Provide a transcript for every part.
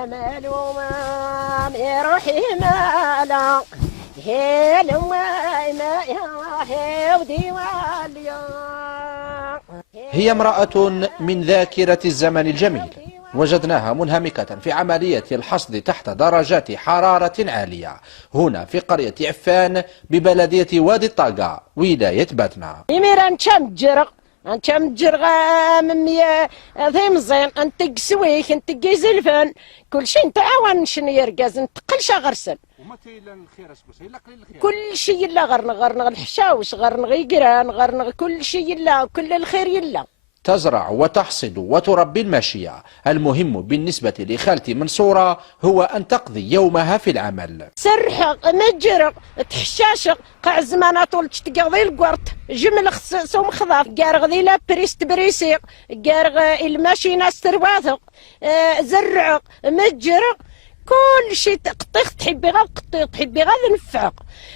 هي امرأة من ذاكرة الزمن الجميل، وجدناها منهمكة في عملية الحصد تحت درجات حرارة عالية هنا في قرية عفان ببلدية وادي الطاقة ولاية باتنا. انت مجرغا مميا ثيمزين انت قسويك انت قيزلفن كل شيء انت عوان شنو يرقاز انت قلش غرسل وما تيلا الخير اسكوس الا قليل الخير كل شيء الا غرنغ الحشاوش غرنغ يقران غرنغ كل شيء الا كل الخير يلا. تزرع وتحصد وتربي الماشية. المهم بالنسبة لخالتي منصورة هو أن تقضي يومها في العمل. سرحق مجرق تحشاشق قاع زمانة طول تقضي القرط جمل سوم خضاف قارغ ذي لا بريست بريسيق قارغ الماشينة استرواثق زرعق مجرق كل شيء قطيخ تحبي غا قطيخ تحبي غا نفعق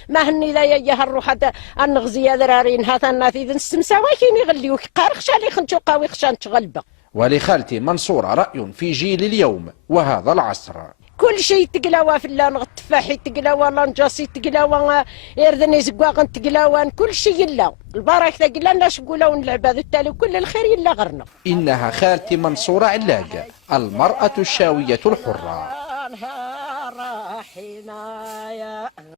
ما هني ذا يا الروح هذا النغزية ذرارين هذا الناس إذا السمساوي كاين يغليوك قارخ اللي خنتو قاوي خشان تغلبه. ولخالتي منصورة رأي في جيل اليوم وهذا العصر. كل شيء تقلاوا في اللانغ التفاحي تقلاوا لانجاسي تقلاوا يردني زقواغن تقلاوان كل شيء يلا البارك تقلا لاش نقولوا نلعب هذا التالي كل الخير يلا غرنا. إنها خالتي منصورة علاق المرأة الشاوية الحرة.